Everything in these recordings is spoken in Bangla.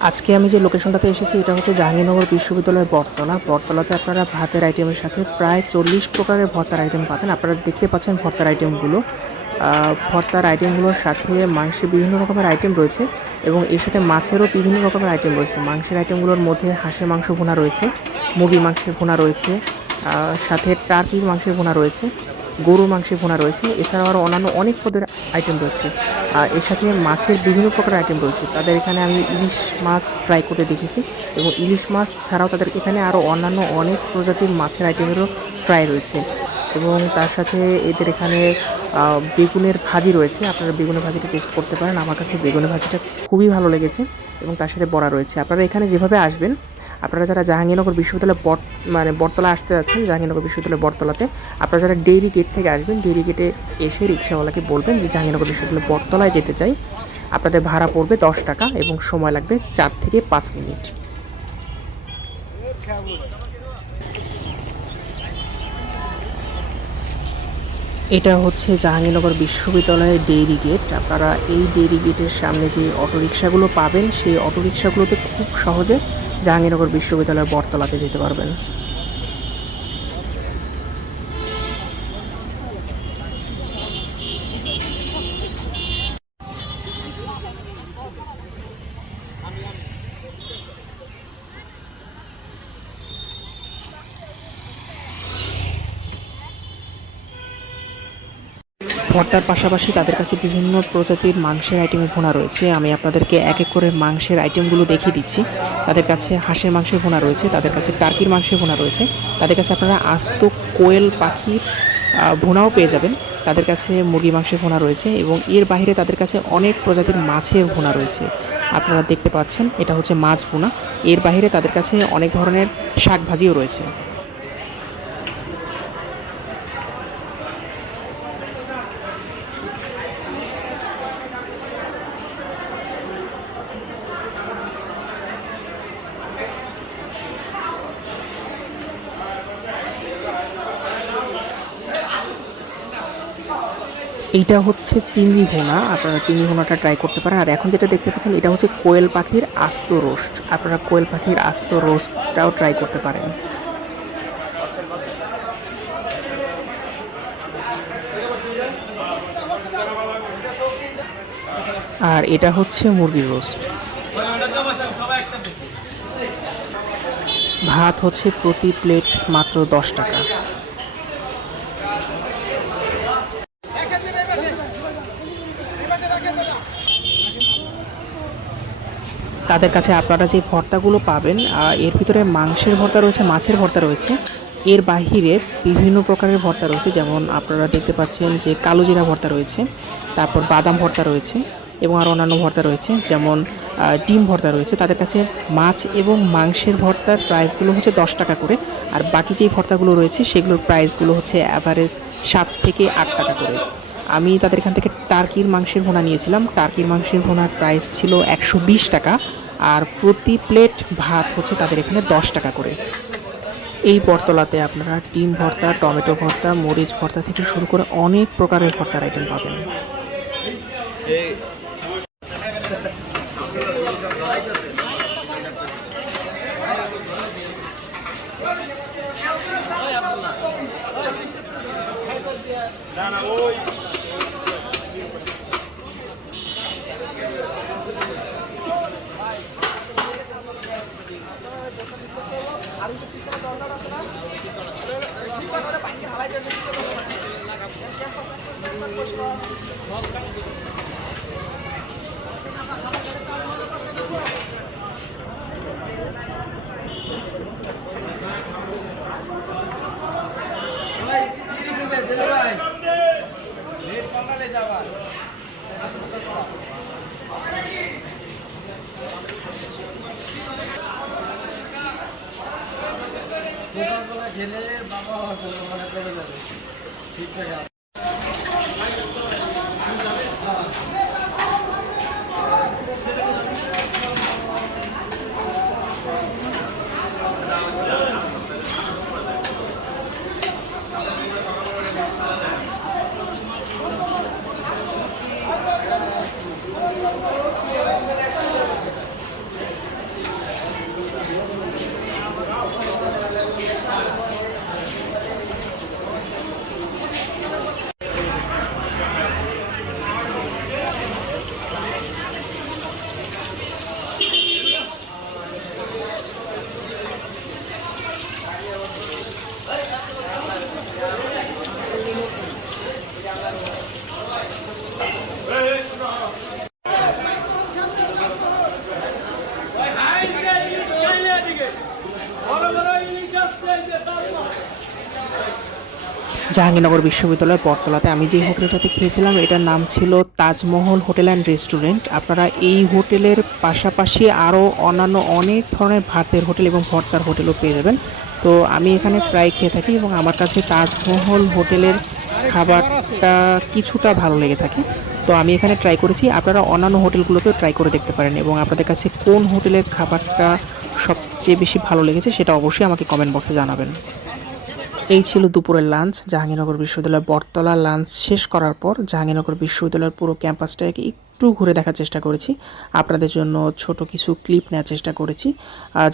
আজকে আমি যে লোকেশনটাতে এসেছি এটা হচ্ছে জাহাঙ্গীরনগর বিশ্ববিদ্যালয়ের বটতলাতে আপনারা ভাতের আইটেমের সাথে প্রায় 40 প্রকারের ভর্তার আইটেম পাবেন। আপনারা দেখতে পাচ্ছেন ভর্তার আইটেমগুলো। ভর্তার আইটেমগুলোর সাথে মাংসের বিভিন্ন রকমের আইটেম রয়েছে এবং এর সাথে মাছেরও বিভিন্ন রকমের আইটেম রয়েছে। মাংসের আইটেমগুলোর মধ্যে হাঁসের মাংস ভুনা রয়েছে, মুরগির মাংসের ভুনা রয়েছে, সাথে টার্কির মাংসের ভুনা রয়েছে, গরুর মাংসের ভুনা রয়েছে। এছাড়াও আরও অন্যান্য অনেক পদের আইটেম রয়েছে। এর সাথে মাছের বিভিন্ন প্রকারের আইটেম রয়েছে। তাদের এখানে আমি ইলিশ মাছ ট্রাই করতে দেখেছি এবং ইলিশ মাছ ছাড়াও তাদের এখানে আরও অন্যান্য অনেক প্রজাতির মাছের আইটেমেরও ফ্রাই রয়েছে এবং তার সাথে এদের এখানে বেগুনের ভাজি রয়েছে। আপনারা বেগুনের ভাজিটা টেস্ট করতে পারেন। আমার কাছে বেগুনের ভাজিটা খুবই ভালো লেগেছে এবং তার সাথে বড়া রয়েছে। আপনারা এখানে যেভাবে আসবেন, আপনারা যারা জাহাঙ্গীরনগর বিশ্ববিদ্যালয় বটতলা আসতে যাচ্ছেন, জাহাঙ্গীরনগর বিশ্ববিদ্যালয় বটতলাতে আপনারা যারা ডেইরি গেট থেকে আসবেন, ডেইরি গেটে এসে রিক্সাওয়ালাকে বলবেন যে জাহাঙ্গীরনগর বিশ্ববিদ্যালয় বটতলায় যেতে চাই। আপনাদের ভাড়া পড়বে 10 টাকা এবং সময় লাগবে 4 থেকে 5 মিনিট। এটা হচ্ছে জাহাঙ্গীরনগর বিশ্ববিদ্যালয়ের ডেইরি গেট। আপনারা এই ডেইরি গেটের সামনে যে অটোরিকশাগুলো পাবেন, সেই অটোরিকশাগুলোতে খুব সহজে জাহাঙ্গীরনগর বিশ্ববিদ্যালয়ের বটতলাতে যেতে পারবেন। ভর্তার পাশাপাশি তাদের কাছে বিভিন্ন প্রজাতির মাংসের আইটেমের ভুনা রয়েছে। আমি আপনাদেরকে এক এক করে মাংসের আইটেমগুলো দেখিয়ে দিচ্ছি। তাদের কাছে হাঁসের মাংসের ভুনা রয়েছে, তাদের কাছে টার্কির মাংসের ভুনা রয়েছে, তাদের কাছে আপনারা আস্ত কোয়েল পাখির ভুনাও পেয়ে যাবেন, তাদের কাছে মুরগি মাংসের ভুনা রয়েছে এবং এর বাইরে তাদের কাছে অনেক প্রজাতির মাছের ভুনা রয়েছে। আপনারা দেখতে পাচ্ছেন এটা হচ্ছে মাছ ভুনা। এর বাইরে তাদের কাছে অনেক ধরনের শাক ভাজিও রয়েছে। এইটা হচ্ছে চিংড়ি ভুনা। আপনারা চিংড়ি ভুনাটা ট্রাই করতে পারেন। আর এখন যেটা দেখতে পাচ্ছেন এটা হচ্ছে কোয়েল পাখির আস্ত রোস্ট। আপনারা কোয়েল পাখির আস্ত রোস্টটাও ট্রাই করতে পারেন। আর এটা হচ্ছে মুরগির রোস্ট। ভাত হচ্ছে প্রতি প্লেট মাত্র 10 টাকা। তাদের কাছে আপনারা যে ভর্তাগুলো পাবেন, এর ভিতরে মাংসের ভর্তা রয়েছে, মাছের ভর্তা রয়েছে। এর বাহিরে বিভিন্ন প্রকারের ভর্তা রয়েছে, যেমন আপনারা দেখতে পাচ্ছেন যে কালো জিরা ভর্তা রয়েছে, তারপর বাদাম ভর্তা রয়েছে এবং আরও অন্যান্য ভর্তা রয়েছে, যেমন ডিম ভর্তা রয়েছে। তাদের কাছে মাছ এবং মাংসের ভর্তার প্রাইসগুলো হচ্ছে 10 টাকা করে, আর বাকি যেই ভর্তাগুলো রয়েছে সেগুলোর প্রাইসগুলো হচ্ছে অ্যাভারেজ 7 থেকে 8 টাকা করে। আমি তাদের এখান থেকে টার্কির মাংসের ভুনা নিয়েছিলাম। টার্কির মাংসের ভুনার প্রাইস ছিল 120 টাকা, আর প্রতি প্লেট ভাত হচ্ছে তাদের এখানে 10 টাকা করে। এই বটতলাতে আপনারা ডিম ভর্তা, টমেটো ভর্তা, মরিচ ভর্তা থেকে শুরু করে অনেক প্রকারের ভর্তার আইটেম পাবেন। খেলে বাবা কমে যাবে ঠিক আছে। জাহাঙ্গীরনগর বিশ্ববিদ্যালয়ের বটতলাতে আমি যে হোটেলটাতে খেয়েছিলাম এটার নাম ছিল তাজমহল হোটেল অ্যান্ড রেস্টুরেন্ট। আপনারা এই হোটেলের পাশাপাশি আরও অন্যান্য অনেক ধরনের ভাতের হোটেল এবং ভর্তার হোটেলও পেয়ে যাবেন। তো আমি এখানে প্রায় খেয়ে থাকি এবং আমার কাছে তাজমহল হোটেলের খাবারটা কিছুটা ভালো লেগে থাকে। তো আমি এখানে ট্রাই করেছি, আপনারা অন্যান্য হোটেলগুলোতেও ট্রাই করে দেখতে পারেন এবং আপনাদের কাছে কোন হোটেলের খাবারটা সবচেয়ে বেশি ভালো লেগেছে সেটা অবশ্যই আমাকে কমেন্ট বক্সে জানাবেন। এই ছিল দুপুরের লাঞ্চ। জাহাঙ্গীরনগর বিশ্ববিদ্যালয়ের বটতলা লাঞ্চ শেষ করার পর জাহাঙ্গীরনগর বিশ্ববিদ্যালয়ের পুরো ক্যাম্পাসটাকে একটু ঘুরে দেখার চেষ্টা করেছি, আপনাদের জন্য ছোট কিছু ক্লিপ নেওয়ার চেষ্টা করেছি।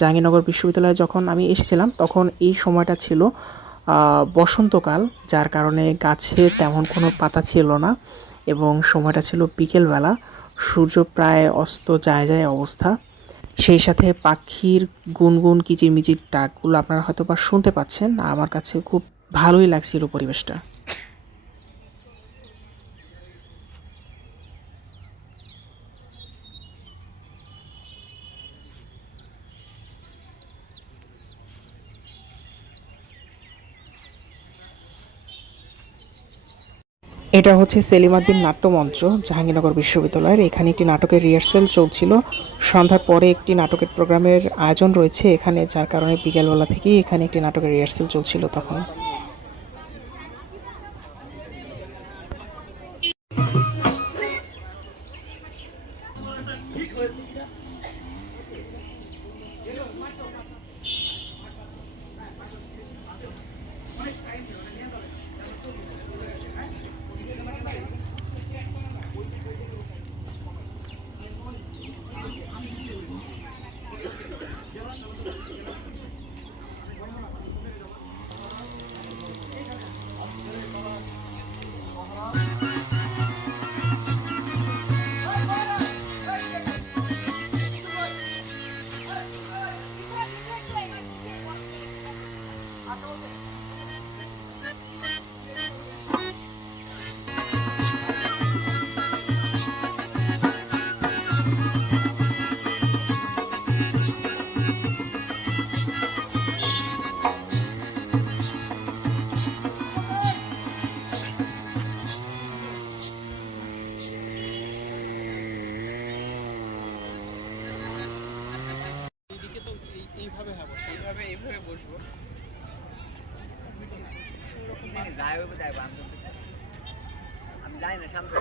জাহাঙ্গীরনগর বিশ্ববিদ্যালয়ে যখন আমি এসেছিলাম তখন এই সময়টা ছিল বসন্তকাল, যার কারণে গাছে তেমন কোনো পাতা ছিল না এবং সময়টা ছিল বিকেলবেলা, সূর্য প্রায় অস্ত যায় যায় অবস্থা। সেই সাথে পাখির গুনগুন কিচিরমিচির ডাকগুলো আপনারা হয়তো বা শুনতে পাচ্ছেন। আমার কাছে খুব ভালোই লাগছিল পরিবেশটা। এটা হচ্ছে সেলিমাদ্দিন নাট্যমঞ্চ জাহাঙ্গীরনগর বিশ্ববিদ্যালয়ের। এখানে একটি নাটকের রিহার্সেল চলছিল, সন্ধ্যার পরে একটি নাটকের প্রোগ্রামের আয়োজন রয়েছে এখানে, যার কারণে বিকেলবেলা থেকেই এখানে একটি নাটকের রিহার্সেল চলছিল তখন। এইভাবে বসবো। আমি যাই না সামনে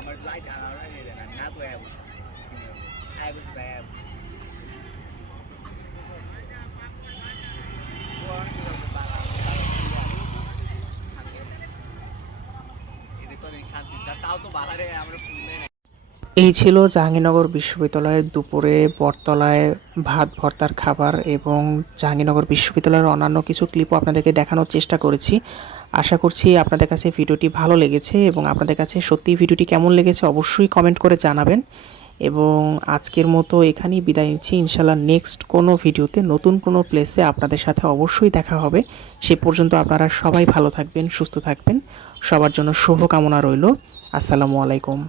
আমার লাইট না তো শান্তি তাও তো বাহারে আমরা ফুলে না। এই ছিল জাহাঙ্গীরনগর বিশ্ববিদ্যালয়ের দুপুরে বটতলায় ভাত ভর্তার খাবার এবং জাহাঙ্গীরনগর বিশ্ববিদ্যালয়ের অন্যান্য কিছু ক্লিপও আপনাদেরকে দেখানোর চেষ্টা করেছি। আশা করছি আপনাদের কাছে ভিডিওটি ভালো লেগেছে এবং আপনাদের কাছে সত্যিই ভিডিওটি কেমন লেগেছে অবশ্যই কমেন্ট করে জানাবেন। এবং আজকের মতো এখানেই বিদায় নিচ্ছি। ইনশাল্লাহ নেক্সট কোনো ভিডিওতে নতুন কোনো প্লেসে আপনাদের সাথে অবশ্যই দেখা হবে। সে পর্যন্ত আপনারা সবাই ভালো থাকবেন, সুস্থ থাকবেন। সবার জন্য শুভকামনা রইল। আসসালামু আলাইকুম।